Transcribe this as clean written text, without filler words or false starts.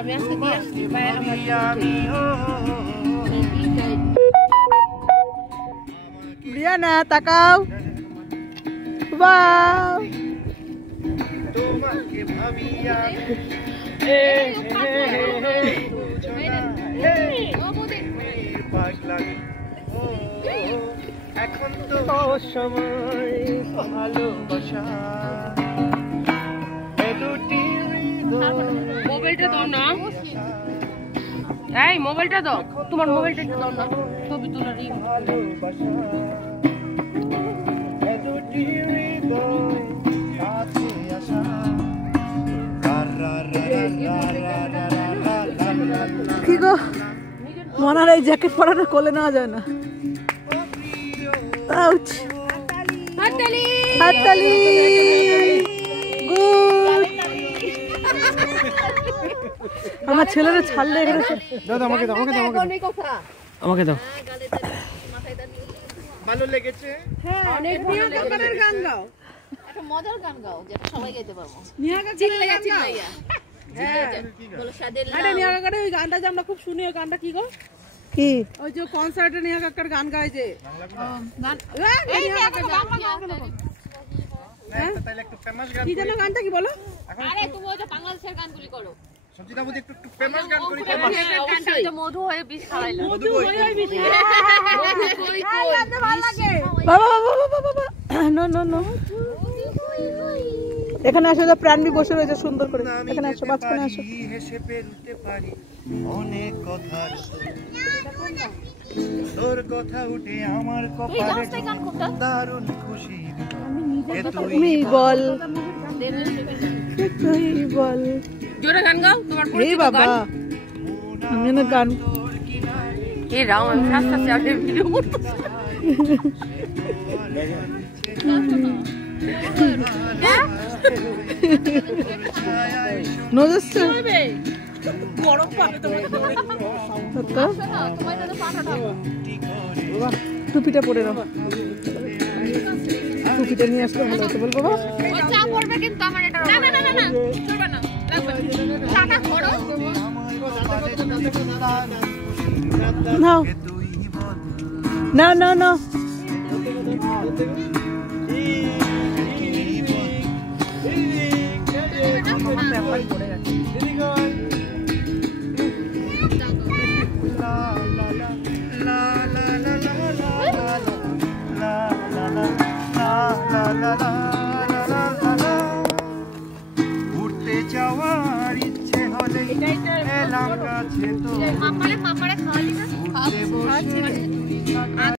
আমি আজকে দিয়ে আসছি ব্রিয়ানা তাকাও বাহ তোমাকে ভাবি এখন তো সময় ভালোবাসা মোবাইলটা দাও না এই মোবাইলটা দাও তোমার মোবাইলটা একটু দাও না ছবি তোলার কি গো মনার এই জ্যাকেট পরাটা কোলে নেওয়া যায় না আউচ হাততালি হাততালি গুড আমার ছেলেরা ছাড়লে এখানে দাদা আমাকে দাও আমাকে দাও আমাকে দাও ভালো লেগেছে হ্যাঁ অনেক নিহাকাকারের গান গাও একটা মজার গান গাও যেটা সবাই গাইতে পারবো চিল্লাইয়া চিল্লাইয়া বলো সাদের আরে নিহাকাকারের ওই গানটা যে আমরা খুব শুনি ওই গানটা কি গো কি ওই যে কনসার্টে নিহাকাকার গান গায় যে গান এই তাহলে একটু ফেমাস গান কি জানো গানটা কি বলো আরে তুমি ওই যে বাংলাদেশের গানগুলি করো সঞ্চিতা বৌদি একটু ফেমাস গান করি গানটা ওই যে মধু হয়ে বিষ খাওয়াইলো মধু হয়ে বেশি ভালো লাগে বাবা বাবা বাবা বাবা নো নো নো এখানে আসো তো প্রাণবি বসে রয়েছে সুন্দর করে এখানে আসো মাঝখানে আসো হেসে পেরুতে পারি অনেক কথা তোর কথা উঠে আমার কপালে দারুণ খুশি তুমি বল তুই বল জোরে গান গাও তোমার এই পরিচিত বাবা গান আমি না গান এই রাও আমি আস্তে আস্তে আর ভিডিও করতেছি নজস্তে গরম পাবে তোমার তোমার সাথে পাঠাটা টুপিটা পরে নাও টুপিটা নিয়ে আসলে ভালো হতো বল বাবা ওই চা পড়বে কিন্তু আমার এটা না না না না করবে না লাগবে চাটা ধরো নাও নাও নাও নাও উঠতে যাওয়ার ইচ্ছে হলে এলাম কাছে তো পাপারে খাওয়ালি না উঠতে বসে